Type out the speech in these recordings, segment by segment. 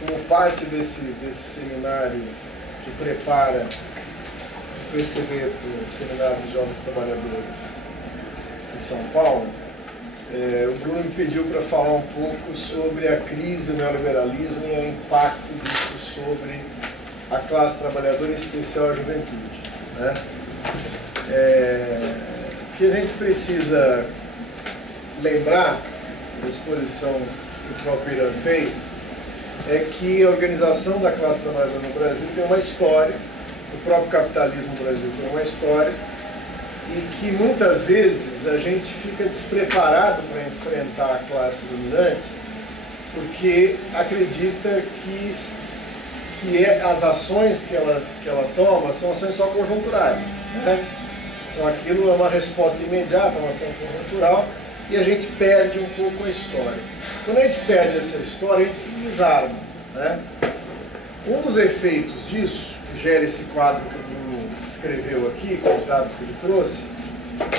como parte desse seminário que prepara o PCB para o Seminário de Jovens Trabalhadores em São Paulo, o Bruno me pediu para falar um pouco sobre a crise do neoliberalismo e o impacto disso sobre a classe trabalhadora, em especial a juventude, né? O que a gente precisa lembrar, da exposição que o próprio Irã fez, é que a organização da classe trabalhadora no Brasil tem uma história, o próprio capitalismo no Brasil tem uma história, e que muitas vezes a gente fica despreparado para enfrentar a classe dominante porque acredita que as ações que ela toma são ações só conjunturais, né? Aquilo é uma resposta imediata, uma ação conjuntural, e a gente perde um pouco a história. Quando a gente perde essa história, a gente se desarma, né? Um dos efeitos disso, que gera esse quadro que o Bruno escreveu aqui, com os dados que ele trouxe,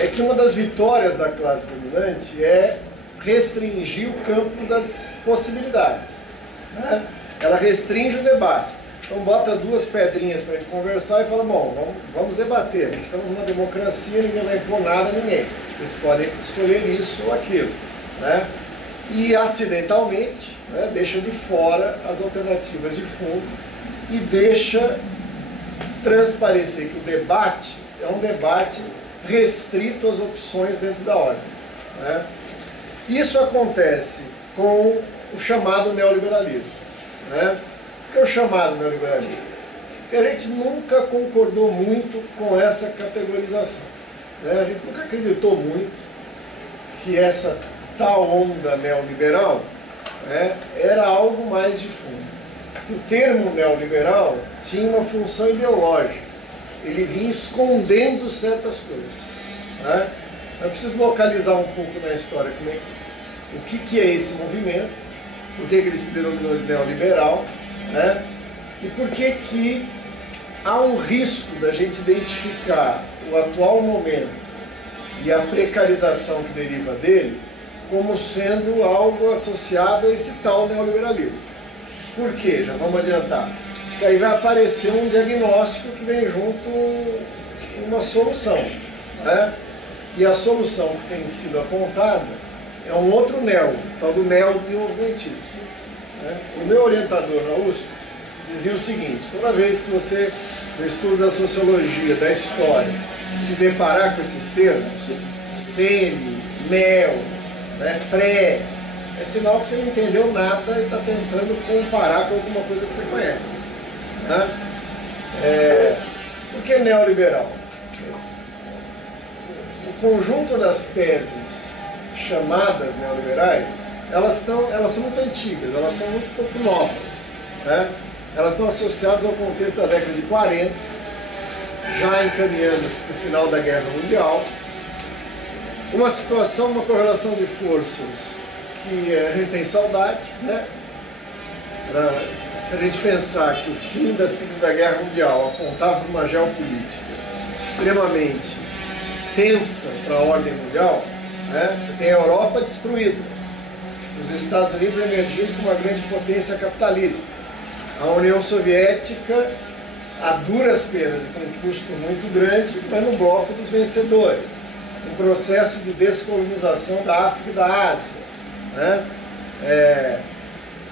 é que uma das vitórias da classe dominante é restringir o campo das possibilidades, né? Ela restringe o debate. Então bota duas pedrinhas para a gente conversar e fala, bom, vamos debater. Aqui estamos numa democracia, ninguém vai impor nada a ninguém. Vocês podem escolher isso ou aquilo, né? E acidentalmente, né, deixa de fora as alternativas de fundo e deixa transparecer que o debate é um debate restrito às opções dentro da ordem, né? Isso acontece com o chamado neoliberalismo, né? O que é o chamado neoliberalismo? Porque a gente nunca concordou muito com essa categorização, né? A gente nunca acreditou muito que essa tal onda neoliberal, né, era algo mais de fundo. O termo neoliberal tinha uma função ideológica. Ele vinha escondendo certas coisas, né? Eu preciso localizar um pouco na história o que é esse movimento, por que ele se denominou de neoliberal, né? E por que há um risco da gente identificar o atual momento e a precarização que deriva dele como sendo algo associado a esse tal neoliberalismo. Por quê? Já vamos adiantar. Porque aí vai aparecer um diagnóstico que vem junto uma solução, né? E a solução que tem sido apontada é um outro neo, tal do neodesenvolvimentismo, né? O meu orientador na USP dizia o seguinte: toda vez que você, no estudo da sociologia, da história, se deparar com esses termos, semi, neo, né, pré, é sinal que você não entendeu nada e está tentando comparar com alguma coisa que você conhece, né? Por que neoliberal? O conjunto das teses chamadas neoliberais, elas são muito antigas, elas são muito pouco novas, né? Elas estão associadas ao contexto da década de 40, já encaminhando-se para o final da Guerra Mundial, uma situação, uma correlação de forças que a gente tem saudade, né? Se a gente pensar que o fim da Segunda Guerra Mundial apontava para uma geopolítica extremamente tensa para a ordem mundial, né? Você tem a Europa destruída, os Estados Unidos emergindo como uma grande potência capitalista, a União Soviética a duras penas e com um custo muito grande, mas no bloco dos vencedores, um processo de descolonização da África e da Ásia, né?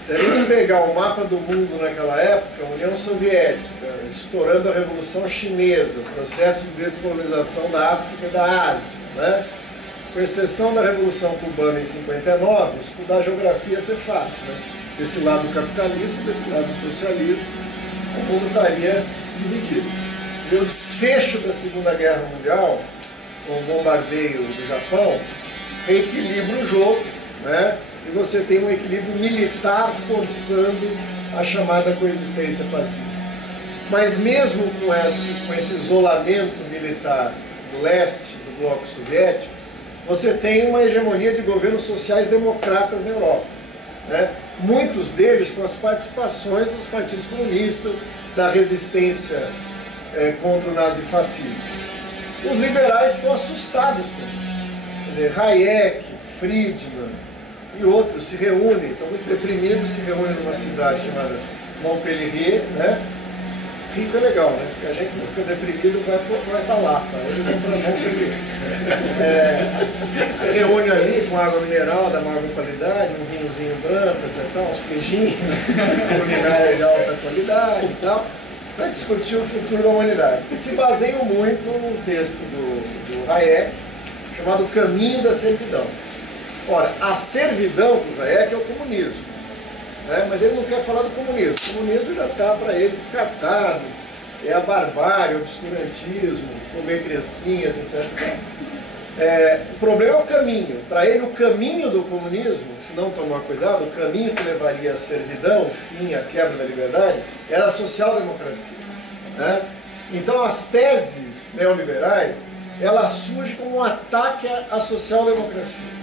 Se a gente pegar o mapa do mundo naquela época, a União Soviética, estourando a Revolução Chinesa, o processo de descolonização da África e da Ásia, né? Com exceção da Revolução Cubana em 59, estudar geografia ia ser fácil, né? Desse lado do capitalismo, desse lado do socialismo, o mundo estaria dividido. E o desfecho da Segunda Guerra Mundial, com o bombardeio do Japão, reequilibra o jogo, né? E você tem um equilíbrio militar forçando a chamada coexistência pacífica. Mas mesmo com esse isolamento militar do leste, do bloco soviético, você tem uma hegemonia de governos sociais democratas na Europa, né? Muitos deles com as participações dos partidos comunistas, da resistência contra o nazifascismo. Os liberais estão assustados com isso. Quer dizer, Hayek, Friedman, e outros se reúnem, estão muito deprimidos, se reúnem numa cidade chamada Montpellier, né? Rico é legal, né? Porque a gente não fica deprimido, vai para lá, tá? Eles vão para Montpellier. Se reúne ali com água mineral da maior qualidade, um vinhozinho branco, etc, uns queijinhos, culinária de alta qualidade e tal, para discutir o futuro da humanidade. E se baseiam muito num texto do Hayek, chamado O Caminho da Servidão. Ora, a servidão do Hayek é o comunismo, né? Mas ele não quer falar do comunismo. O comunismo já está para ele descartado, é a barbárie, o obscurantismo, comer criancinhas, etc. O problema é o caminho. Para ele, o caminho do comunismo, se não tomar cuidado, o caminho que levaria à servidão, o fim, a quebra da liberdade, era a social-democracia, né? Então, as teses neoliberais, elas surgem como um ataque à social-democracia.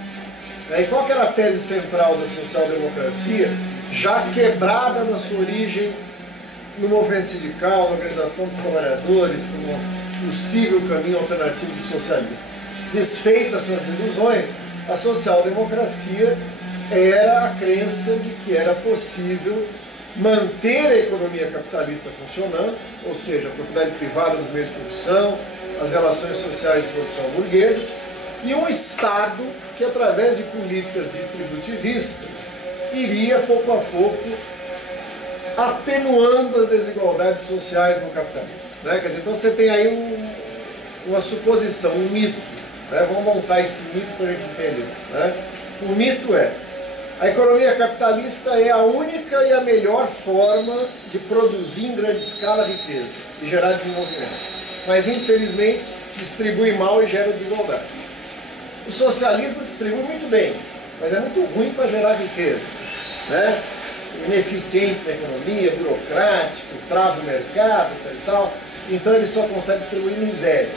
E qual que era a tese central da social-democracia, já quebrada na sua origem no movimento sindical, na organização dos trabalhadores, como um possível caminho alternativo do socialismo? Desfeitas essas ilusões, a social-democracia era a crença de que era possível manter a economia capitalista funcionando, ou seja, a propriedade privada dos meios de produção, as relações sociais de produção burguesas, e um Estado que, através de políticas distributivistas, iria, pouco a pouco, atenuando as desigualdades sociais no capitalismo, né? Quer dizer, então você tem aí uma suposição, um mito, né? Vamos montar esse mito para a gente entender, né? O mito é: a economia capitalista é a única e a melhor forma de produzir em grande escala riqueza e gerar desenvolvimento, mas infelizmente distribui mal e gera desigualdade. O socialismo distribui muito bem, mas é muito ruim para gerar riqueza, né? Ineficiente na economia, burocrático, trava o mercado, etc e tal. Então ele só consegue distribuir miséria.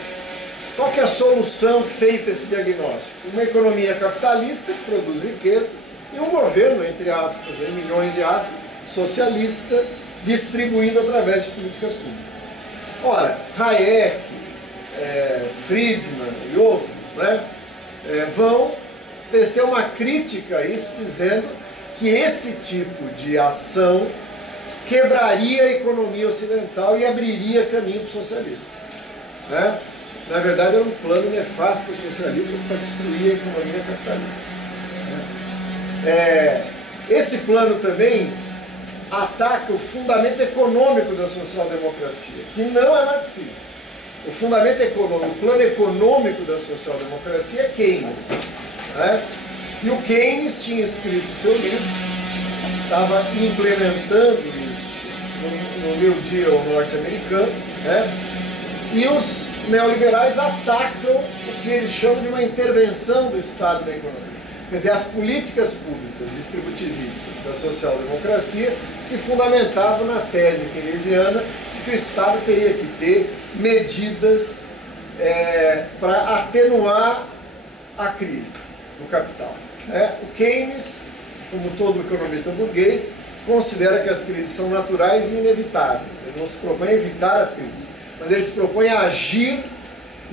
Qual que é a solução feita esse diagnóstico? Uma economia capitalista que produz riqueza e um governo, entre aspas, aí, milhões de aspas, socialista, distribuindo através de políticas públicas. Ora, Hayek, Friedman e outros, né, vão tecer uma crítica a isso, dizendo que esse tipo de ação quebraria a economia ocidental e abriria caminho para o socialismo, né? Na verdade, era um plano nefasto para os socialistas para destruir a economia capitalista, né? Esse plano também ataca o fundamento econômico da social-democracia, que não é marxista. O fundamento econômico, o plano econômico da social-democracia é Keynes, né? E o Keynes tinha escrito seu livro, estava implementando isso no New Deal norte-americano, né? E os neoliberais atacam o que eles chamam de uma intervenção do Estado na economia. Quer dizer, as políticas públicas distributivistas da social-democracia se fundamentavam na tese keynesiana de que o Estado teria que ter medidas para atenuar a crise do capital. O Keynes, como todo economista burguês, considera que as crises são naturais e inevitáveis. Ele não se propõe a evitar as crises, mas ele se propõe a agir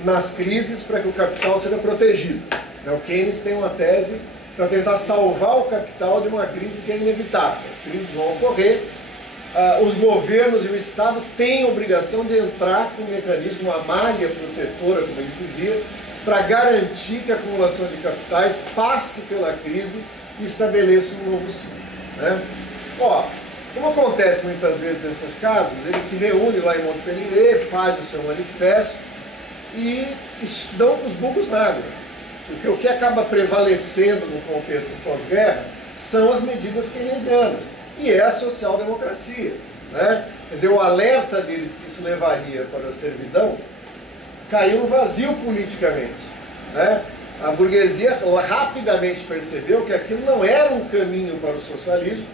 nas crises para que o capital seja protegido. O Keynes tem uma tese para tentar salvar o capital de uma crise que é inevitável. As crises vão ocorrer, os governos e o Estado têm a obrigação de entrar com um mecanismo, uma malha protetora, como ele dizia, para garantir que a acumulação de capitais passe pela crise e estabeleça um novo ciclo, né? Como acontece muitas vezes nesses casos, ele se reúne lá em Montpellier, faz o seu manifesto e dão os burros na água. Porque o que acaba prevalecendo no contexto pós-guerra são as medidas keynesianas, e é a social-democracia, né? Quer dizer, o alerta deles que isso levaria para a servidão caiu no vazio politicamente, né? A burguesia rapidamente percebeu que aquilo não era um caminho para o socialismo,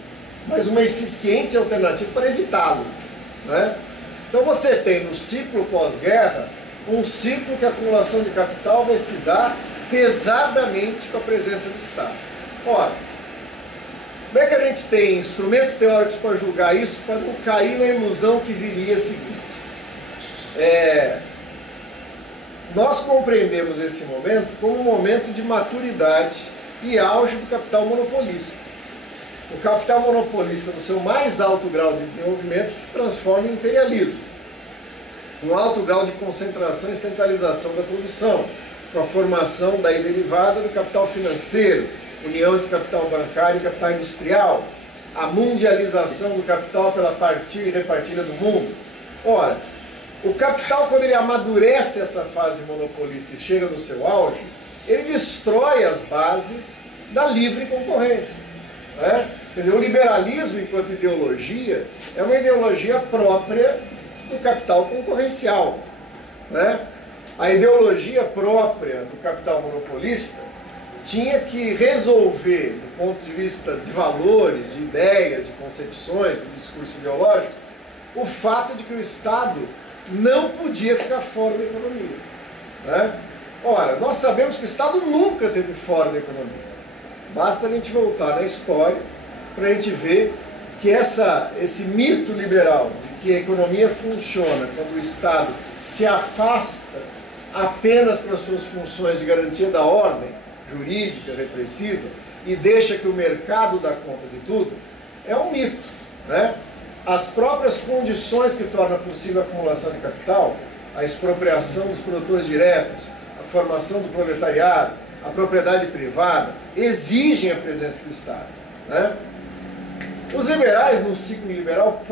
mas uma eficiente alternativa para evitá-lo, né? Então você tem no ciclo pós-guerra um ciclo que a acumulação de capital vai se dar pesadamente com a presença do Estado. Ora, como é que a gente tem instrumentos teóricos para julgar isso, para não cair na ilusão que viria a seguinte? Nós compreendemos esse momento como um momento de maturidade e auge do capital monopolista. O capital monopolista no seu mais alto grau de desenvolvimento que se transforma em imperialismo. Um alto grau de concentração e centralização da produção, com a formação daí derivada do capital financeiro, união entre capital bancário e capital industrial, a mundialização do capital pela partida e repartida do mundo. Ora, o capital, quando ele amadurece essa fase monopolista e chega no seu auge, ele destrói as bases da livre concorrência. Né? Quer dizer, o liberalismo, enquanto ideologia, é uma ideologia própria do capital concorrencial. Né? A ideologia própria do capital monopolista tinha que resolver, do ponto de vista de valores, de ideias, de concepções, de discurso ideológico, o fato de que o Estado não podia ficar fora da economia. Né? Ora, nós sabemos que o Estado nunca esteve fora da economia. Basta a gente voltar na história para a gente ver que esse mito liberal de que a economia funciona quando o Estado se afasta apenas para as suas funções de garantia da ordem jurídica, repressiva, e deixa que o mercado dá conta de tudo, é um mito. Né? As próprias condições que tornam possível a acumulação de capital, a expropriação dos produtores diretos, a formação do proletariado, a propriedade privada, exigem a presença do Estado. Né? Os liberais, no ciclo liberal,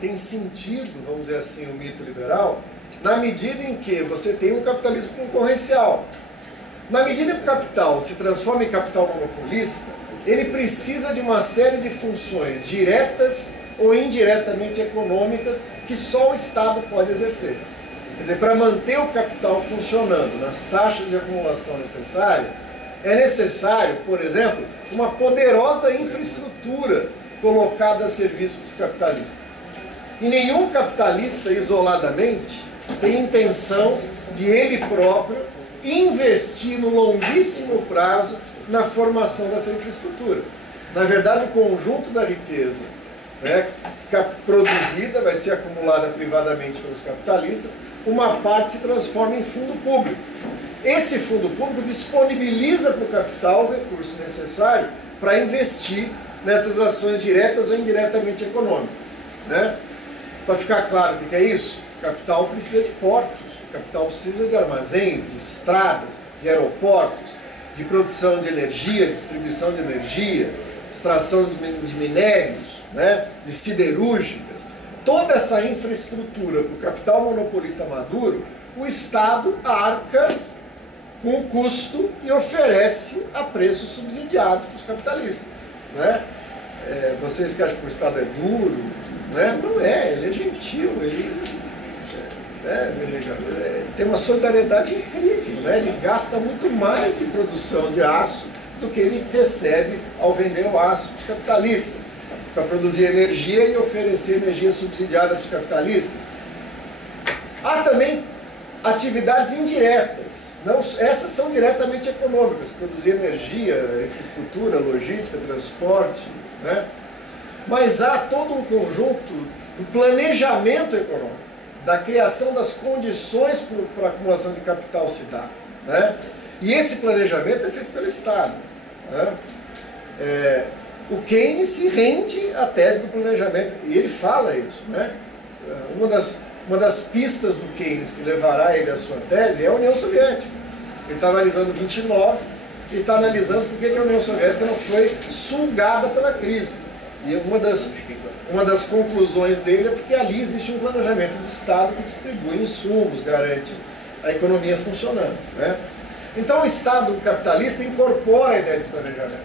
tem sentido, vamos dizer assim, o mito liberal, na medida em que você tem um capitalismo concorrencial. Na medida que o capital se transforma em capital monopolista, ele precisa de uma série de funções diretas ou indiretamente econômicas que só o Estado pode exercer. Quer dizer, para manter o capital funcionando nas taxas de acumulação necessárias, é necessário, por exemplo, uma poderosa infraestrutura colocada a serviço dos capitalistas. E nenhum capitalista, isoladamente, tem intenção de ele próprio investir no longuíssimo prazo na formação dessa infraestrutura. Na verdade, o conjunto da riqueza, né, produzida vai ser acumulada privadamente pelos capitalistas, uma parte se transforma em fundo público. Esse fundo público disponibiliza para o capital o recurso necessário para investir nessas ações diretas ou indiretamente econômicas. Né? Para ficar claro o que é isso, o capital precisa de portos, o capital precisa de armazéns, de estradas, de aeroportos, de produção de energia, distribuição de energia, extração de minérios, né, de siderúrgicas. Toda essa infraestrutura para o capital monopolista maduro, o Estado arca com o custo e oferece a preços subsidiados para os capitalistas. Né? Vocês que acham que o Estado é duro, né? Não é, ele é gentil, ele tem uma solidariedade incrível, né? Ele gasta muito mais em produção de aço do que ele recebe ao vender o aço para os capitalistas, para produzir energia e oferecer energia subsidiada para os capitalistas. Há também atividades indiretas, essas são diretamente econômicas, produzir energia, infraestrutura, logística, transporte, né? Mas há todo um conjunto do planejamento econômico, da criação das condições para a acumulação de capital se dar. Né? E esse planejamento é feito pelo Estado. Né? O Keynes se rende à tese do planejamento, e ele fala isso. Né? Uma das pistas do Keynes que levará ele à sua tese é a União Soviética. Ele está analisando 29, e está analisando por que a União Soviética não foi sugada pela crise. E uma das conclusões dele é porque ali existe um planejamento de Estado que distribui insumos, garante a economia funcionando. Né? Então o Estado capitalista incorpora a ideia de planejamento.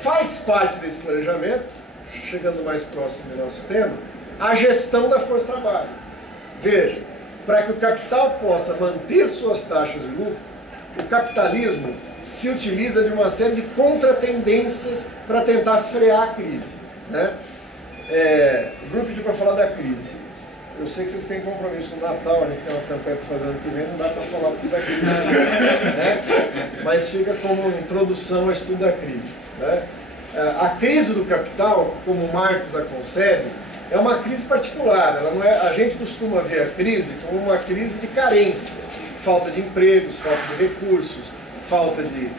Faz parte desse planejamento, chegando mais próximo do nosso tema, a gestão da força-trabalho. Veja, para que o capital possa manter suas taxas de lucro, o capitalismo se utiliza de uma série de contratendências para tentar frear a crise. Né? O grupo pediu para falar da crise. Eu sei que vocês têm compromisso com o Natal, a gente tem uma campanha para fazer ano que vem, não dá para falar tudo da crise, né? Mas fica como introdução ao estudo da crise. Né? A crise do capital, como Marx a concebe, é uma crise particular. Ela não é, a gente costuma ver a crise como uma crise de carência, falta de empregos, falta de recursos, falta de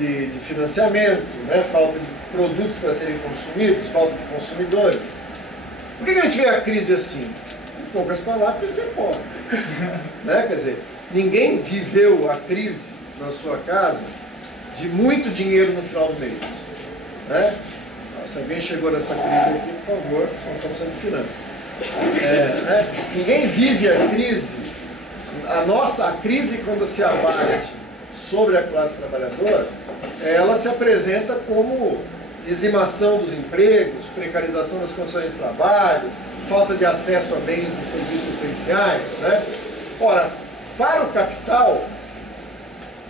de financiamento, né? Falta de produtos para serem consumidos, falta de consumidores. Por que a gente vê a crise assim? Em poucas palavras, a gente é pobre. Né? Quer dizer, ninguém viveu a crise na sua casa de muito dinheiro no final do mês. Né? Se alguém chegou nessa crise aqui, por favor, nós estamos falando de finanças. Né? Ninguém vive a crise, a crise quando se abate sobre a classe trabalhadora, ela se apresenta como dizimação dos empregos, precarização das condições de trabalho, falta de acesso a bens e serviços essenciais. Né? Ora, para o capital,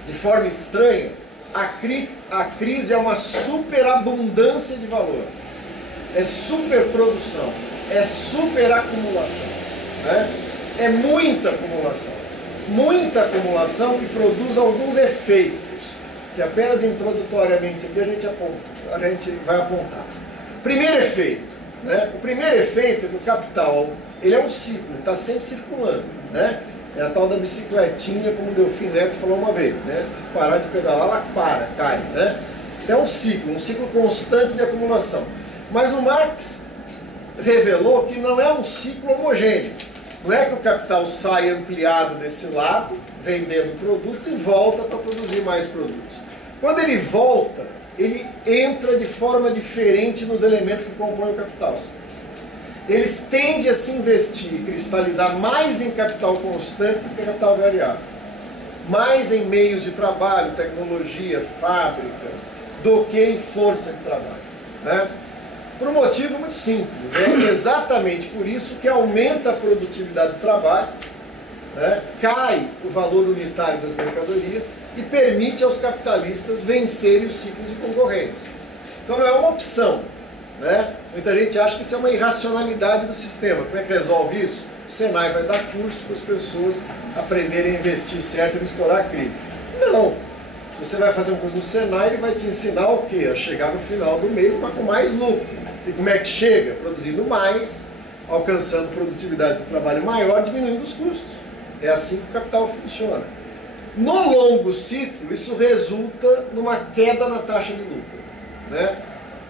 de forma estranha, a crise é uma superabundância de valor, é superprodução, é superacumulação, né? É muita acumulação que produz alguns efeitos, que apenas introdutoriamente aqui a gente vai apontar. Primeiro efeito, né? O primeiro efeito é que o capital, ele é um ciclo, ele está sempre circulando, né? É a tal da bicicletinha, como o Delfim Neto falou uma vez, né? Se parar de pedalar, ela cai, né? Então é um ciclo constante de acumulação. Mas o Marx revelou que não é um ciclo homogêneo. Não é que o capital sai ampliado desse lado, vendendo produtos e volta para produzir mais produtos. Quando ele volta, ele entra de forma diferente nos elementos que compõem o capital. Eles tendem a se investir e cristalizar mais em capital constante do que em capital variável. Mais em meios de trabalho, tecnologia, fábricas, do que em força de trabalho. Né? Por um motivo muito simples. É exatamente por isso que aumenta a produtividade do trabalho, né? Cai o valor unitário das mercadorias e permite aos capitalistas vencerem os ciclos de concorrência. Então não é uma opção. Né? Muita gente acha que isso é uma irracionalidade do sistema. Como é que resolve isso? O Senai vai dar curso para as pessoas aprenderem a investir certo e não estourar a crise. Não! Se você vai fazer um curso no Senai, ele vai te ensinar o quê? A chegar no final do mês, mas com mais lucro. E como é que chega? Produzindo mais, alcançando produtividade do trabalho maior, diminuindo os custos. É assim que o capital funciona. No longo ciclo, isso resulta numa queda na taxa de lucro. Né?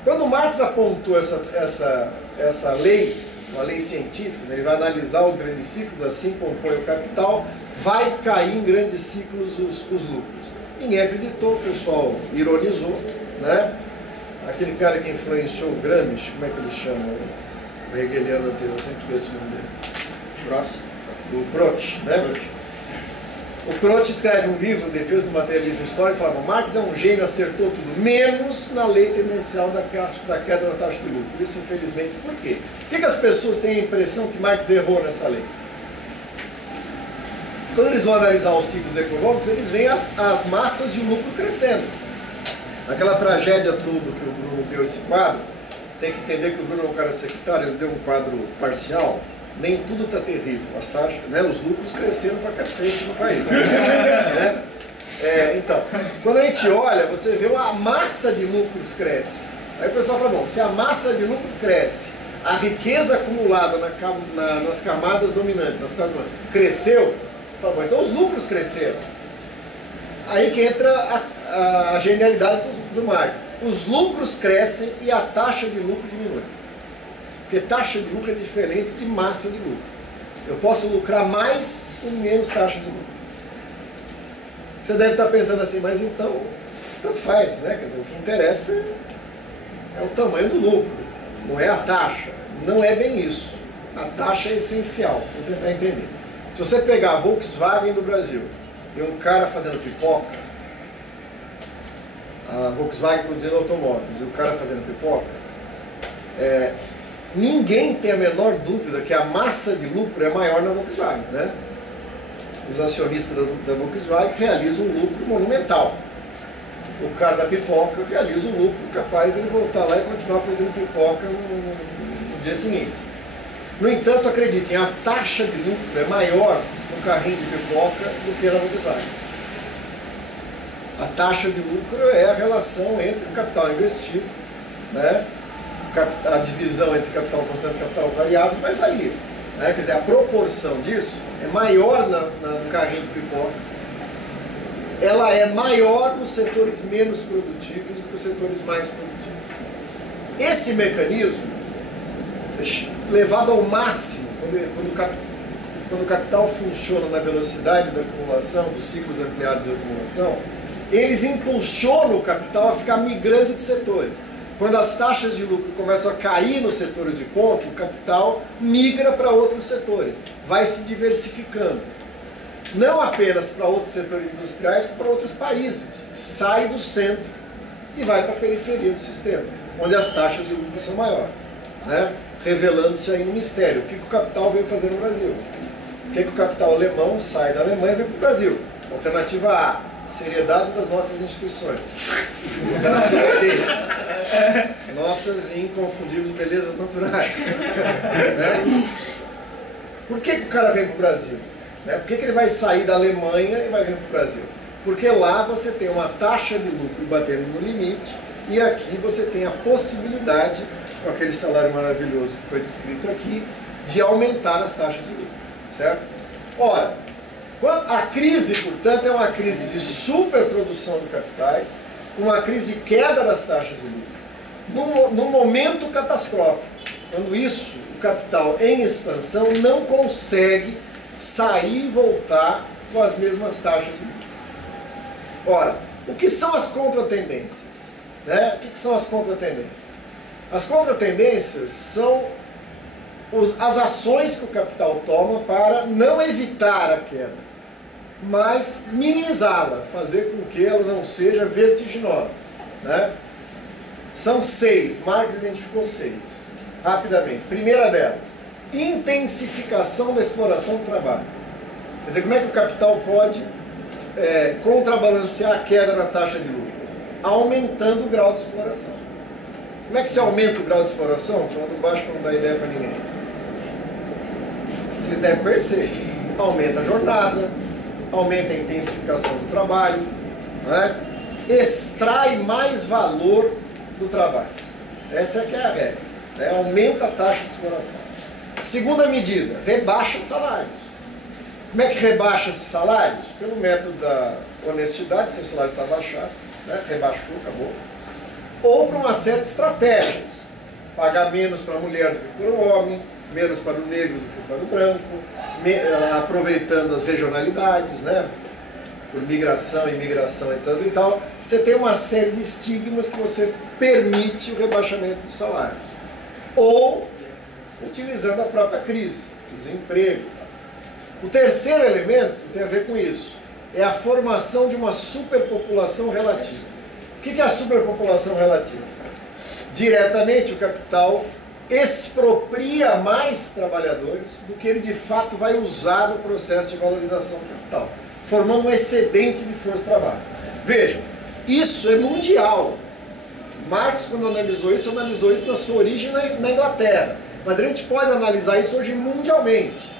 Quando Marx apontou essa lei, uma lei científica, né, ele vai analisar os grandes ciclos, assim compõe o capital, vai cair em grandes ciclos os lucros. Ninguém acreditou, o pessoal ironizou, né? Aquele cara que influenciou o Gramsci, como é que ele chama? O hegeliano anterior, eu sempre esqueço o nome dele. O Croce, né? O Croce escreve um livro, Defesa do Materialismo Histórico, e fala: Marx é um gênio, acertou tudo, menos na lei tendencial da queda da taxa de lucro. Isso, infelizmente, por quê? Por que as pessoas têm a impressão que Marx errou nessa lei? Quando eles vão analisar os ciclos econômicos, eles veem as massas de lucro crescendo. Naquela tragédia toda que o Bruno deu esse quadro, tem que entender que o Bruno é um cara secretário, ele deu um quadro parcial. Nem tudo está terrível, as taxas, né, os lucros cresceram pra cacete no país. Né? Então, quando a gente olha, você vê a massa de lucros cresce. Aí o pessoal fala: bom, se a massa de lucro cresce, a riqueza acumulada nas camadas dominantes, cresceu, fala, bom, então os lucros cresceram. Aí que entra a genialidade do Marx. Os lucros crescem e a taxa de lucro diminui. Porque taxa de lucro é diferente de massa de lucro. Eu posso lucrar mais com menos taxa de lucro. Você deve estar pensando assim, mas então, tanto faz, né? Quer dizer, o que interessa é o tamanho do lucro, não é a taxa. Não é bem isso. A taxa é essencial, vou tentar entender. Se você pegar a Volkswagen do Brasil e um cara fazendo pipoca, a Volkswagen produzindo automóveis e o cara fazendo pipoca, ninguém tem a menor dúvida que a massa de lucro é maior na Volkswagen, né? Os acionistas da Volkswagen realizam um lucro monumental. O cara da pipoca realiza um lucro capaz de ele voltar lá e continuar produzindo pipoca no dia seguinte. No entanto, acreditem, a taxa de lucro é maior no carrinho de pipoca do que na Volkswagen. A taxa de lucro é a relação entre o capital investido, né? A divisão entre capital constante e capital variável, mas varia. Né? Quer dizer, a proporção disso é maior no carrinho de pipoca ela é maior nos setores menos produtivos do que os setores mais produtivos. Esse mecanismo, levado ao máximo, quando o capital funciona na velocidade da acumulação, dos ciclos ampliados de acumulação, eles impulsionam o capital a ficar migrando de setores. Quando as taxas de lucro começam a cair nos setores de ponta, o capital migra para outros setores, vai se diversificando. Não apenas para outros setores industriais, como para outros países. Sai do centro e vai para a periferia do sistema, onde as taxas de lucro são maiores, né? Revelando-se aí um mistério. O que o capital veio fazer no Brasil? O que o capital alemão sai da Alemanha e vem para o Brasil? Alternativa A, seriedade das nossas instituições. Alternativa B, nossas inconfundíveis belezas naturais. Né? Por que o cara vem para o Brasil? Né? Por que ele vai sair da Alemanha e vai vir para o Brasil? Porque lá você tem uma taxa de lucro batendo no limite e aqui você tem a possibilidade, com aquele salário maravilhoso que foi descrito aqui, de aumentar as taxas de lucro, certo? Ora, a crise, portanto, é uma crise de superprodução de capitais, uma crise de queda das taxas de lucro, num momento catastrófico, quando isso, o capital em expansão não consegue sair e voltar com as mesmas taxas de lucro. Ora, o que são as contratendências? Né? O que são as contratendências? As contratendências são as ações que o capital toma para não evitar a queda, mas minimizá-la, fazer com que ela não seja vertiginosa. Né? São 6, Marx identificou 6, rapidamente. Primeira delas, intensificação da exploração do trabalho. Quer dizer, como é que o capital pode contrabalancear a queda da taxa de lucro? Aumentando o grau de exploração. Como é que se aumenta o grau de exploração? Falando baixo para não dar ideia para ninguém. Vocês devem conhecer. Aumenta a jornada, aumenta a intensificação do trabalho, né? Extrai mais valor do trabalho. Essa é que é a regra. Né? Aumenta a taxa de exploração. Segunda medida, rebaixa salários. Como é que rebaixa esses salários? Pelo método da honestidade, seu salário está baixado, né? Rebaixou, acabou. Ou por uma série de estratégias. Pagar menos para a mulher do que para o homem, menos para o negro do que para o branco, aproveitando as regionalidades, né? Por migração, imigração, etc. e tal. Você tem uma série de estigmas que você permite o rebaixamento dos salários. Ou utilizando a própria crise, desemprego. O terceiro elemento tem a ver com isso. É a formação de uma superpopulação relativa. O que é a superpopulação relativa? Diretamente o capital expropria mais trabalhadores do que ele de fato vai usar no processo de valorização do capital, formando um excedente de força de trabalho. Veja, isso é mundial. Marx, quando analisou isso na sua origem na Inglaterra. Mas a gente pode analisar isso hoje mundialmente.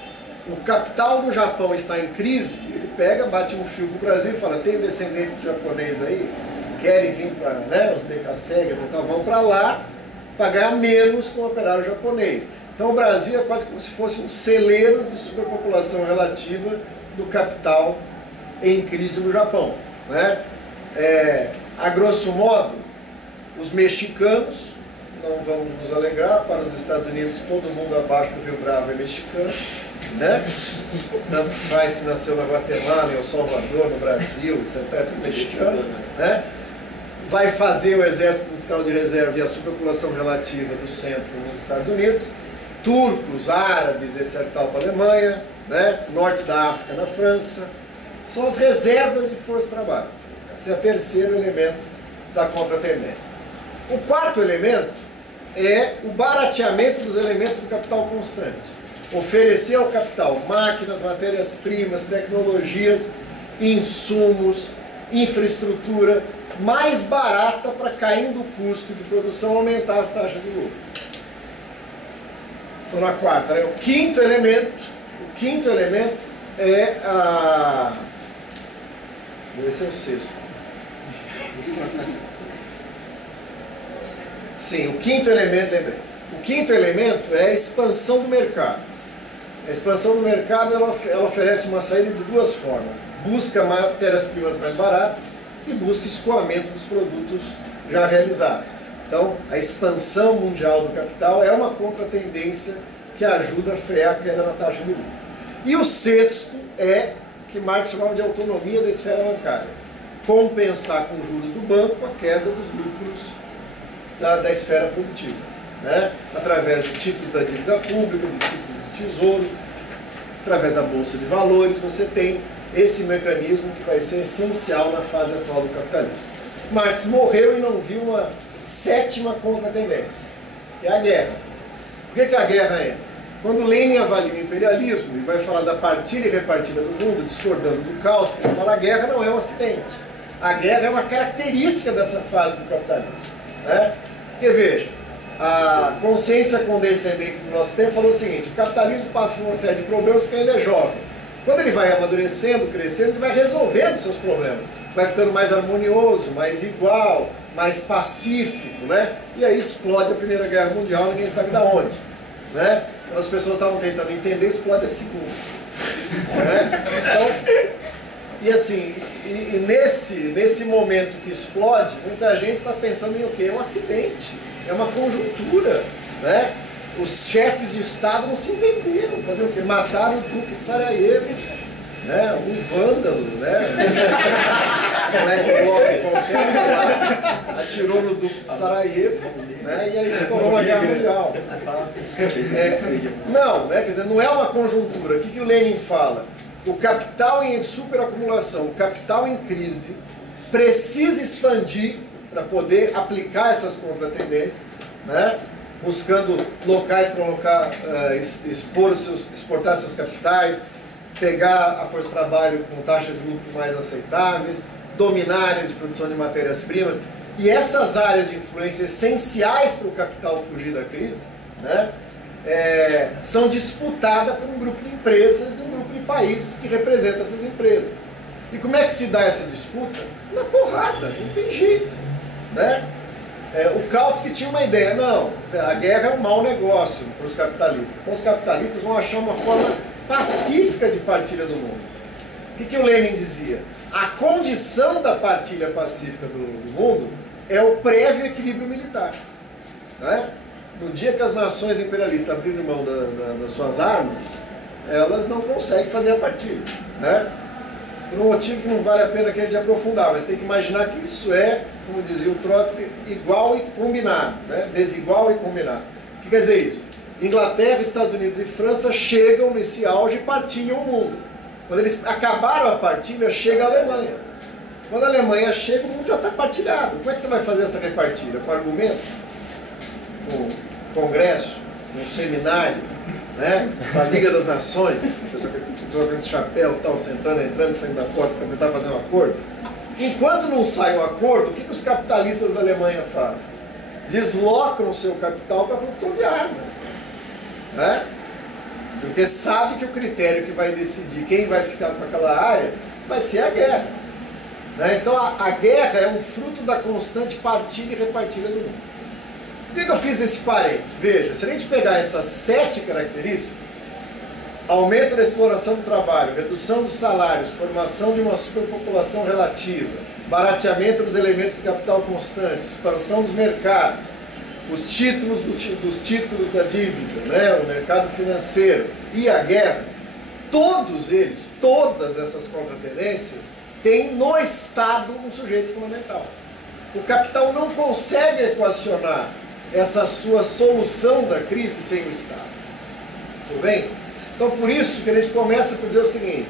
O capital do Japão está em crise, ele pega, bate um fio para o Brasil e fala, tem descendente de japonês aí? Querem vir para, né, os decassegas e tal, vão para lá pagar menos com o operário japonês. Então o Brasil é quase como se fosse um celeiro de superpopulação relativa do capital em crise no Japão. Né? A grosso modo, os mexicanos, não vamos nos alegrar, para os Estados Unidos todo mundo abaixo do Rio Bravo é mexicano, né? Tanto faz se nasceu na Guatemala, em El Salvador, no Brasil, etc. É tudo mexicano, né? Vai fazer o exército industrial de reserva e a superpopulação relativa do centro nos Estados Unidos, turcos, árabes, etc. tal, para a Alemanha, né? Norte da África na França, são as reservas de força de trabalho. Esse é o terceiro elemento da contratendência. O quarto elemento é o barateamento dos elementos do capital constante. Oferecer ao capital máquinas, matérias-primas, tecnologias, insumos, infraestrutura mais barata para, caindo o custo de produção, aumentar as taxas de lucro. Estou na quarta. Né? O quinto elemento é a... Esse é o sexto. Sim, o quinto elemento, lembrei. O quinto elemento é a expansão do mercado. A expansão do mercado ela oferece uma saída de duas formas. busca matérias-primas mais baratas e busca escoamento dos produtos já realizados. Então, a expansão mundial do capital é uma contratendência que ajuda a frear a queda na taxa de lucro. E o sexto é o que Marx chamava de autonomia da esfera bancária. Compensar com juros do banco a queda dos lucros da esfera produtiva, né? Através de títulos da dívida pública, de títulos do tesouro, através da bolsa de valores, você tem esse mecanismo que vai ser essencial na fase atual do capitalismo. Marx morreu e não viu uma sétima contratendência, que é a guerra. Por que a guerra entra? Quando Lenin avalia o imperialismo e vai falar da partilha e repartida do mundo, discordando do caos, que ele fala a guerra não é um acidente. A guerra é uma característica dessa fase do capitalismo, né? Porque veja, a consciência condescendente do nosso tempo falou o seguinte: o capitalismo passa por uma série de problemas porque ainda é jovem. Quando ele vai amadurecendo, crescendo, ele vai resolvendo os seus problemas. Vai ficando mais harmonioso, mais igual, mais pacífico, né? E aí explode a Primeira Guerra Mundial, ninguém sabe de onde, né? Quando as pessoas estavam tentando entender, explode a Segunda, né? Então, e assim, nesse momento que explode, muita gente está pensando em o quê? É um acidente, é uma conjuntura, né? Os chefes de Estado não se entenderam, fazer o quê? Mataram o Duque de Sarajevo, né? Um vândalo, né? Qualquer lá, atirou no Duque de Sarajevo, né? E aí estourou uma guerra mundial. Não, né? Quer dizer, não é uma conjuntura. O que o Lenin fala? O capital em superacumulação, o capital em crise, precisa expandir para poder aplicar essas contratendências, né? Buscando locais para exportar seus capitais, pegar a força de trabalho com taxas de lucro mais aceitáveis, dominar áreas de produção de matérias-primas. E essas áreas de influência essenciais para o capital fugir da crise, né? São disputadas por um grupo de empresas e um grupo de países que representam essas empresas. E como é que se dá essa disputa? Na porrada, não tem jeito, né? O Kautsky tinha uma ideia: não, a guerra é um mau negócio para os capitalistas. Então os capitalistas vão achar uma forma pacífica de partilha do mundo. O que o Lenin dizia? A condição da partilha pacífica do mundo é o prévio equilíbrio militar, né? No dia que as nações imperialistas abriram mão das suas armas, elas não conseguem fazer a partilha, né? Por um motivo que não vale a pena que a gente aprofundar, mas tem que imaginar que isso é, como dizia o Trotsky, igual e combinado, né? Desigual e combinado. O que quer dizer isso? Inglaterra, Estados Unidos e França chegam nesse auge e partilham o mundo. Quando eles acabaram a partilha, chega a Alemanha. Quando a Alemanha chega, o mundo já está partilhado. Como é que você vai fazer essa repartilha? Com argumento? Com congresso? Com seminário? Né? Com a Liga das Nações? A pessoa com esse chapéu tal, sentando, entrando e saindo da porta para tentar fazer um acordo. Enquanto não sai o acordo, o que os capitalistas da Alemanha fazem? Deslocam o seu capital para a produção de armas, né? Porque sabe que o critério que vai decidir quem vai ficar com aquela área vai ser a guerra, né? Então a guerra é um fruto da constante partilha e repartilha do mundo. Por que eu fiz esse parênteses? Veja, se a gente pegar essas 7 características: aumento da exploração do trabalho, redução dos salários, formação de uma superpopulação relativa, barateamento dos elementos do capital constante, expansão dos mercados, os títulos dos títulos da dívida, né, o mercado financeiro e a guerra, todos eles, todas essas contratendências, têm no Estado um sujeito fundamental. O capital não consegue equacionar essa sua solução da crise sem o Estado. Tudo bem? Então, por isso que a gente começa por dizer o seguinte: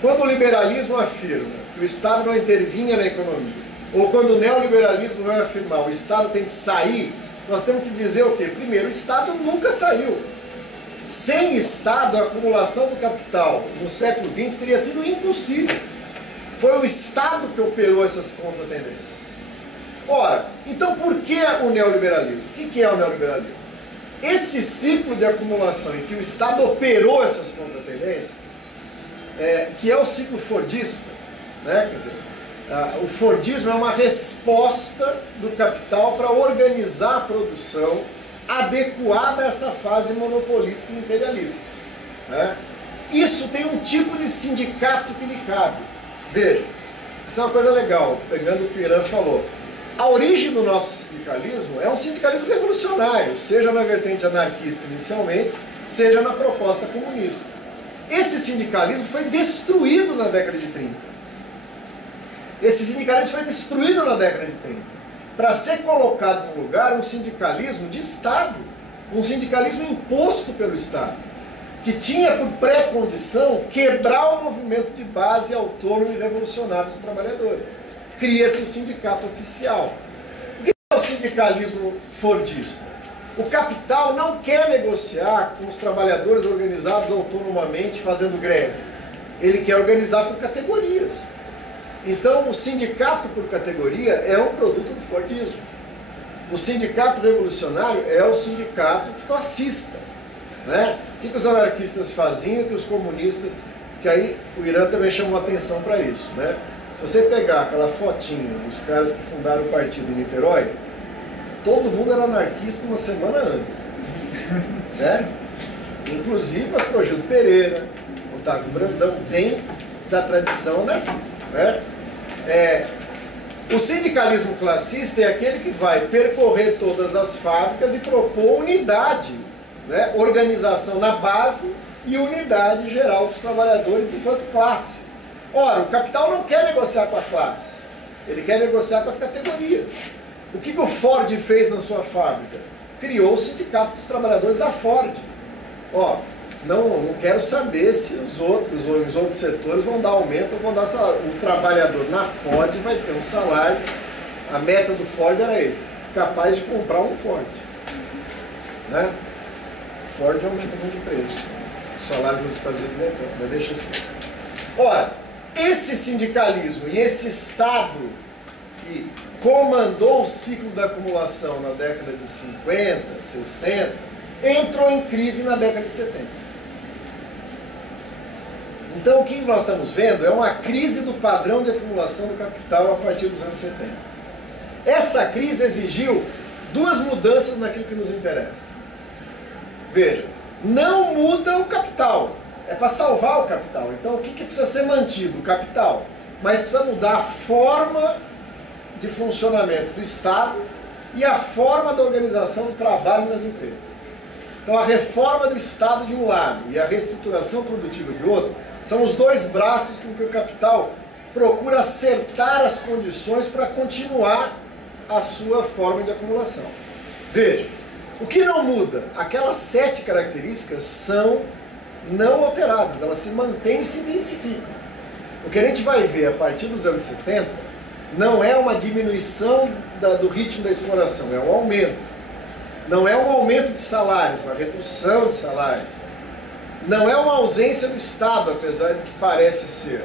quando o liberalismo afirma que o Estado não intervinha na economia, ou quando o neoliberalismo vai afirmar que o Estado tem que sair, nós temos que dizer o quê? Primeiro, o Estado nunca saiu. Sem Estado, a acumulação do capital no século XX teria sido impossível. Foi o Estado que operou essas contratendências. Ora, então por que o neoliberalismo? O que é o neoliberalismo? Esse ciclo de acumulação em que o Estado operou essas contratendências, que é o ciclo fordista, né? Quer dizer, o Fordismo é uma resposta do capital para organizar a produção adequada a essa fase monopolista e imperialista, né? Isso tem um tipo de sindicato que lhe cabe. Veja, isso é uma coisa legal, pegando o que o Irã falou. A origem do nosso sindicalismo é um sindicalismo revolucionário, seja na vertente anarquista inicialmente, seja na proposta comunista. Esse sindicalismo foi destruído na década de 30. Esse sindicalismo foi destruído na década de 30. Para ser colocado no lugar um sindicalismo de Estado, um sindicalismo imposto pelo Estado, que tinha por pré-condição quebrar o movimento de base autônomo e revolucionário dos trabalhadores. Cria-se o sindicato oficial. O que é o sindicalismo fordista? O capital não quer negociar com os trabalhadores organizados autonomamente fazendo greve. Ele quer organizar por categorias. Então, o sindicato por categoria é um produto do fordismo. O sindicato revolucionário é o sindicato classista, né? O que os anarquistas faziam e que os comunistas... Que aí o Irã também chamou atenção para isso, né? Se você pegar aquela fotinha dos caras que fundaram o partido em Niterói, todo mundo era anarquista uma semana antes, né? Inclusive Astrogildo Pereira, Otávio Brandão, vem da tradição anarquista, né? O sindicalismo classista é aquele que vai percorrer todas as fábricas e propor unidade, né? Organização na base e unidade geral dos trabalhadores enquanto classe. Ora, o capital não quer negociar com a classe, ele quer negociar com as categorias. O que o Ford fez na sua fábrica? Criou o sindicato dos trabalhadores da Ford. Ó, não quero saber se os outros setores vão dar aumento ou vão dar salário. O trabalhador na Ford vai ter um salário, a meta do Ford era esse, capaz de comprar um Ford. Né? O Ford aumenta muito o preço. Os salários nos Estados Unidos nem tanto, mas deixa isso. Ora, esse sindicalismo e esse Estado que comandou o ciclo da acumulação na década de 50, 60, entrou em crise na década de 70. Então o que nós estamos vendo é uma crise do padrão de acumulação do capital a partir dos anos 70. Essa crise exigiu duas mudanças naquilo que nos interessa. Veja, não muda o capital, é para salvar o capital. Então o que precisa ser mantido? O capital. Mas precisa mudar a forma de funcionamento do Estado e a forma da organização do trabalho nas empresas. Então a reforma do Estado de um lado e a reestruturação produtiva de outro são os dois braços com que o capital procura acertar as condições para continuar a sua forma de acumulação. Veja, o que não muda? Aquelas 7 características são não alteradas, elas se mantêm e se intensificam. O que a gente vai ver a partir dos anos 70 não é uma diminuição do ritmo da exploração, é um aumento. Não é um aumento de salários, uma redução de salários. Não é uma ausência do Estado, apesar de que parece ser.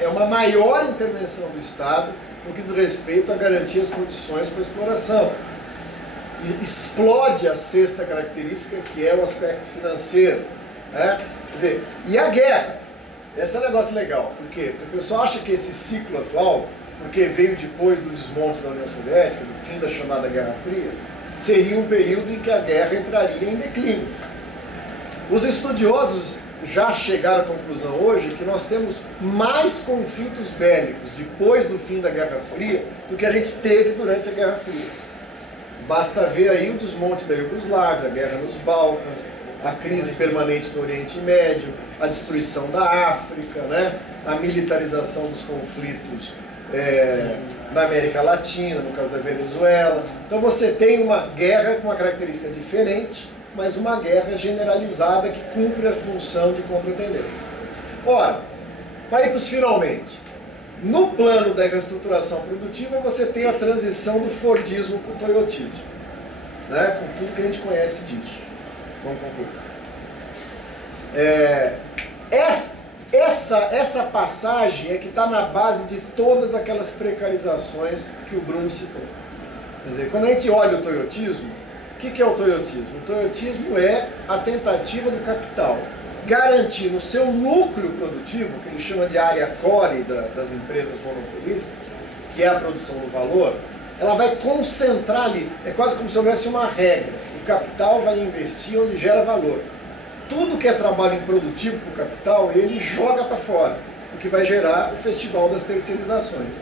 É uma maior intervenção do Estado no que diz respeito a garantir as condições para a exploração. E explode a 6ª característica, que é o aspecto financeiro. Né? Quer dizer, e a guerra? Esse é um negócio legal. Por quê? Porque o pessoal acha que esse ciclo atual, porque veio depois do desmonte da União Soviética, do fim da chamada Guerra Fria, seria um período em que a guerra entraria em declínio. Os estudiosos já chegaram à conclusão hoje que nós temos mais conflitos bélicos depois do fim da Guerra Fria do que a gente teve durante a Guerra Fria. Basta ver aí o desmonte da Iugoslávia, a guerra nos Balcãs, a crise permanente no Oriente Médio, a destruição da África, né? A militarização dos conflitos na América Latina, no caso da Venezuela. Então você tem uma guerra com uma característica diferente, mas uma guerra generalizada que cumpre a função de contra-tendência. Ora, para ir para os finalmente, no plano da reestruturação produtiva você tem a transição do Fordismo para o Toyotismo, né? Com tudo que a gente conhece disso. Vamos concluir. Essa passagem é que está na base de todas aquelas precarizações que o Bruno citou. Quer dizer, quando a gente olha o toyotismo, o que é o toyotismo? O toyotismo é a tentativa do capital garantir no seu núcleo produtivo, que ele chama de área core das empresas monopolistas, que é a produção do valor, ela vai concentrar ali, é quase como se houvesse uma regra. O capital vai investir onde gera valor. Tudo que é trabalho improdutivo para o capital, ele joga para fora. o que vai gerar o festival das terceirizações.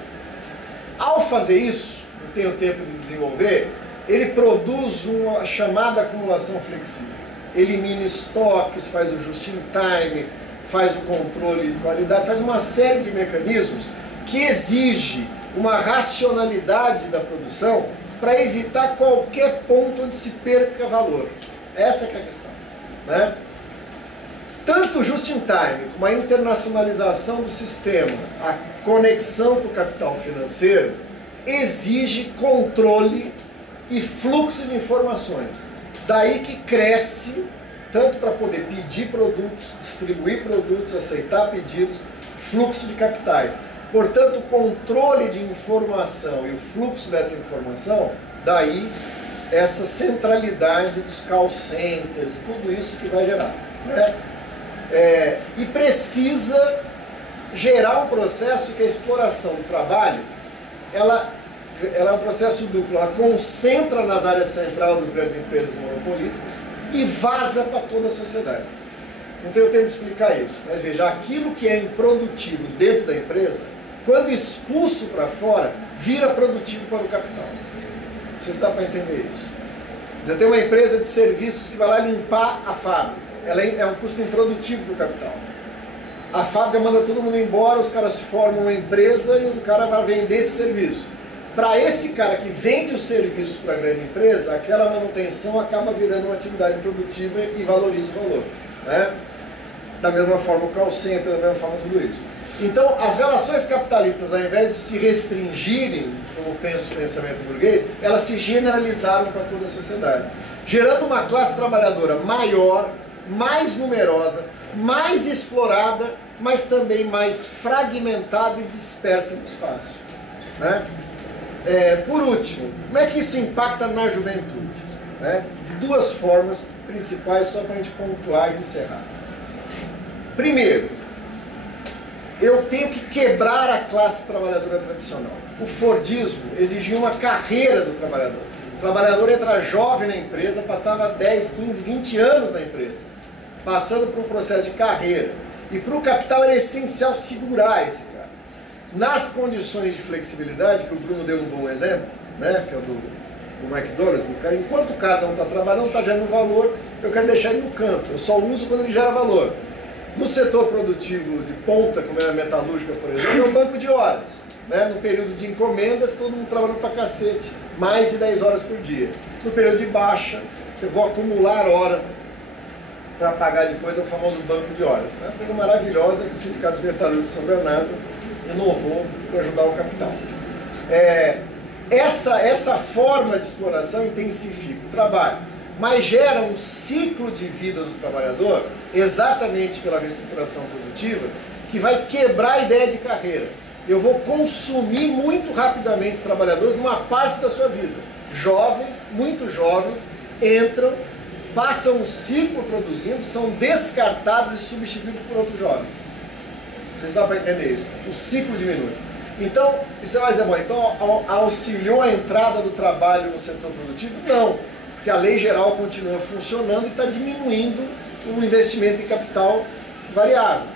Ao fazer isso, não tem o tempo de desenvolver, ele produz uma chamada acumulação flexível. Elimina estoques, faz o just-in-time, faz o controle de qualidade, faz uma série de mecanismos que exige uma racionalidade da produção para evitar qualquer ponto onde se perca valor. Essa que é a questão, né? Tanto o just-in-time, como a internacionalização do sistema, a conexão com o capital financeiro, exige controle e fluxo de informações. Daí que cresce, tanto para poder pedir produtos, distribuir produtos, aceitar pedidos, fluxo de capitais. Portanto, o controle de informação e o fluxo dessa informação, daí essa centralidade dos call centers, tudo isso que vai gerar, né? E precisa gerar um processo que a exploração do trabalho, ela é um processo duplo, ela concentra nas áreas centrais das grandes empresas monopolistas e vaza para toda a sociedade. Não tenho tempo de explicar isso, mas veja, aquilo que é improdutivo dentro da empresa, quando expulso para fora, vira produtivo para o capital. Não sei se dá para entender isso. Você tem uma empresa de serviços que vai lá limpar a fábrica. Ela é um custo improdutivo para o capital. A fábrica manda todo mundo embora, os caras formam uma empresa e o cara vai vender esse serviço. Para esse cara que vende o serviço para a grande empresa, aquela manutenção acaba virando uma atividade produtiva e valoriza o valor, né? Da mesma forma o call center, da mesma forma tudo isso. Então, as relações capitalistas, ao invés de se restringirem, como pensa o pensamento burguês, elas se generalizaram para toda a sociedade, gerando uma classe trabalhadora maior, mais numerosa, mais explorada, mas também mais fragmentada e dispersa no espaço, né? Por último, como é que isso impacta na juventude, né? De duas formas principais, só para a gente pontuar e encerrar. Primeiro, eu tenho que quebrar a classe trabalhadora tradicional. O Fordismo exigia uma carreira do trabalhador. O trabalhador entra jovem na empresa, passava 10, 15, 20 anos na empresa, passando por um processo de carreira. E para o capital era essencial segurar esse cara. Nas condições de flexibilidade, que o Bruno deu um bom exemplo, né, que é o do McDonald's, enquanto o cara não está trabalhando, não está gerando valor, eu quero deixar ele no canto, eu só uso quando ele gera valor. No setor produtivo de ponta, como é a metalúrgica, por exemplo, é um banco de horas. Né? No período de encomendas, todo mundo trabalhando pra cacete, mais de 10 horas por dia. No período de baixa, eu vou acumular hora para pagar depois, é o famoso banco de horas. É uma coisa maravilhosa que o Sindicato Metalúrgicos de São Bernardo inovou para ajudar o capital. Essa forma de exploração intensifica o trabalho, mas gera um ciclo de vida do trabalhador, exatamente pela reestruturação produtiva, que vai quebrar a ideia de carreira. Eu vou consumir muito rapidamente os trabalhadores numa parte da sua vida. Jovens, muito jovens, entram, passam um ciclo produzindo, são descartados e substituídos por outros jovens. Vocês dão para entender isso? O ciclo diminui. Então, isso vai dizer, bom, então auxiliou a entrada do trabalho no setor produtivo? Não, porque a lei geral continua funcionando e está diminuindo o investimento em capital variável.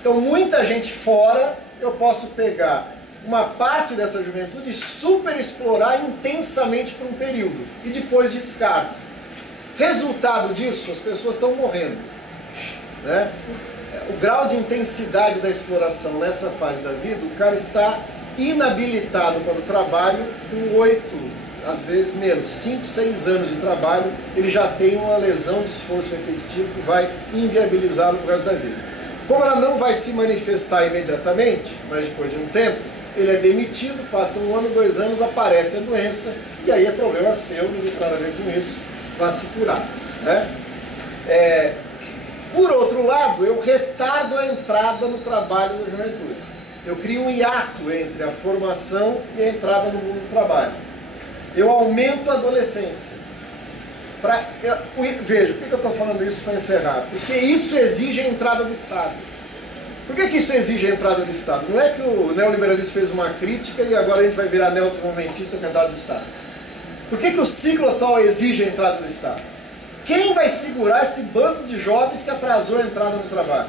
Então, muita gente fora, eu posso pegar uma parte dessa juventude e superexplorar intensamente por um período e depois descarto. Resultado disso, as pessoas estão morrendo, né? O grau de intensidade da exploração nessa fase da vida, o cara está inabilitado para o trabalho com 8, às vezes menos, 5, 6 anos de trabalho, ele já tem uma lesão de esforço repetitivo que vai inviabilizá-lo pro resto da vida. Como ela não vai se manifestar imediatamente, mas depois de um tempo, ele é demitido, passa 1 ano, 2 anos, aparece a doença, e aí é problema seu, não tem nada a ver com isso, vai se curar, né? Por outro lado, eu retardo a entrada no trabalho da juventude. Eu crio um hiato entre a formação e a entrada no mundo do trabalho. Eu aumento a adolescência. Veja, por que eu estou falando isso para encerrar? Porque isso exige a entrada do Estado. Por que isso exige a entrada do Estado? Não é que o neoliberalismo fez uma crítica e agora a gente vai virar neodesenvolvimentista com a entrada do Estado. Por que o ciclo atual exige a entrada do Estado? Quem vai segurar esse bando de jovens que atrasou a entrada no trabalho?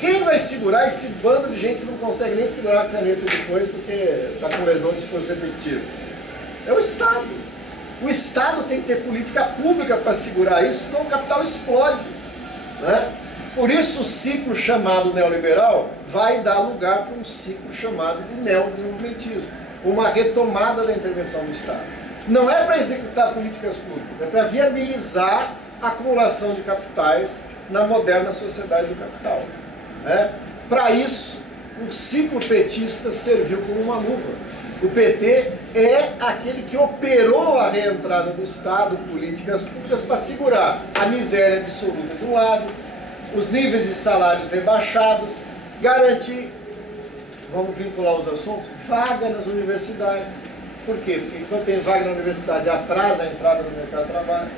Quem vai segurar esse bando de gente que não consegue nem segurar a caneta depois porque está com lesão de esforço repetitivo? É o Estado. O Estado tem que ter política pública para segurar isso, senão o capital explode, né? Por isso o ciclo chamado neoliberal vai dar lugar para um ciclo chamado de neodesenvolvimentismo, uma retomada da intervenção do Estado. Não é para executar políticas públicas, é para viabilizar a acumulação de capitais na moderna sociedade do capital. Para isso, o ciclo petista serviu como uma luva. O PT é aquele que operou a reentrada do Estado, políticas públicas, para segurar a miséria absoluta de um lado, os níveis de salários rebaixados, garantir, vamos vincular os assuntos, vaga nas universidades. Por quê? Porque quando tem vaga na universidade, atrasa a entrada no mercado de trabalho.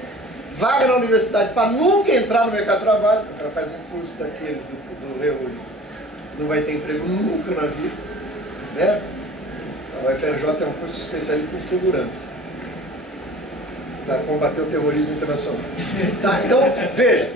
Vaga na universidade para nunca entrar no mercado de trabalho, o cara faz um curso daqueles do Reúne, não vai ter emprego nunca na vida, né? A UFRJ é um curso de especialista em segurança, para combater o terrorismo internacional. Tá? Então, veja,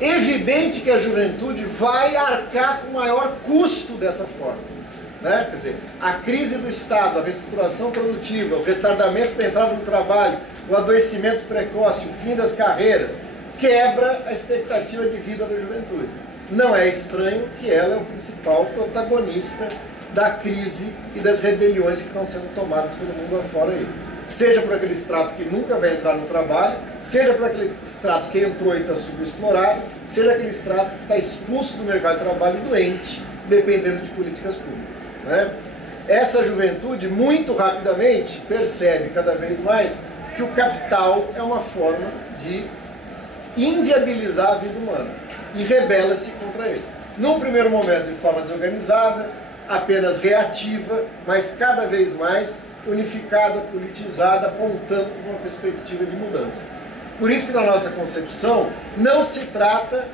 evidente que a juventude vai arcar com o maior custo dessa forma. Né? Quer dizer, a crise do Estado, a reestruturação produtiva, o retardamento da entrada no trabalho, o adoecimento precoce, o fim das carreiras, quebra a expectativa de vida da juventude. Não é estranho que ela é o principal protagonista da crise e das rebeliões que estão sendo tomadas pelo mundo afora aí. Seja por aquele extrato que nunca vai entrar no trabalho, seja por aquele extrato que entrou e está subexplorado, seja aquele extrato que está expulso do mercado de trabalho e doente, dependendo de políticas públicas. Né? Essa juventude, muito rapidamente, percebe cada vez mais que o capital é uma forma de inviabilizar a vida humana e rebela-se contra ele. Num primeiro momento de forma desorganizada, apenas reativa, mas cada vez mais unificada, politizada, apontando para uma perspectiva de mudança. Por isso que na nossa concepção não se trata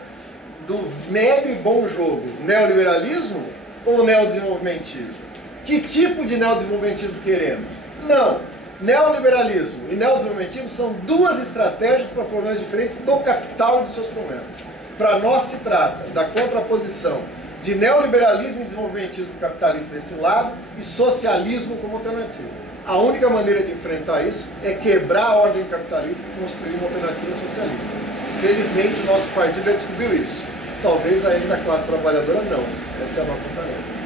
do médio e bom jogo neoliberalismo ou neodesenvolvimentismo. Que tipo de neodesenvolvimentismo queremos? Não. Neoliberalismo e neodesenvolvimentismo são duas estratégias para problemas diferentes do capital e dos seus problemas. Para nós se trata da contraposição de neoliberalismo e desenvolvimentismo capitalista desse lado e socialismo como alternativa. A única maneira de enfrentar isso é quebrar a ordem capitalista e construir uma alternativa socialista. Felizmente o nosso partido já descobriu isso. Talvez ainda a classe trabalhadora não. Essa é a nossa tarefa.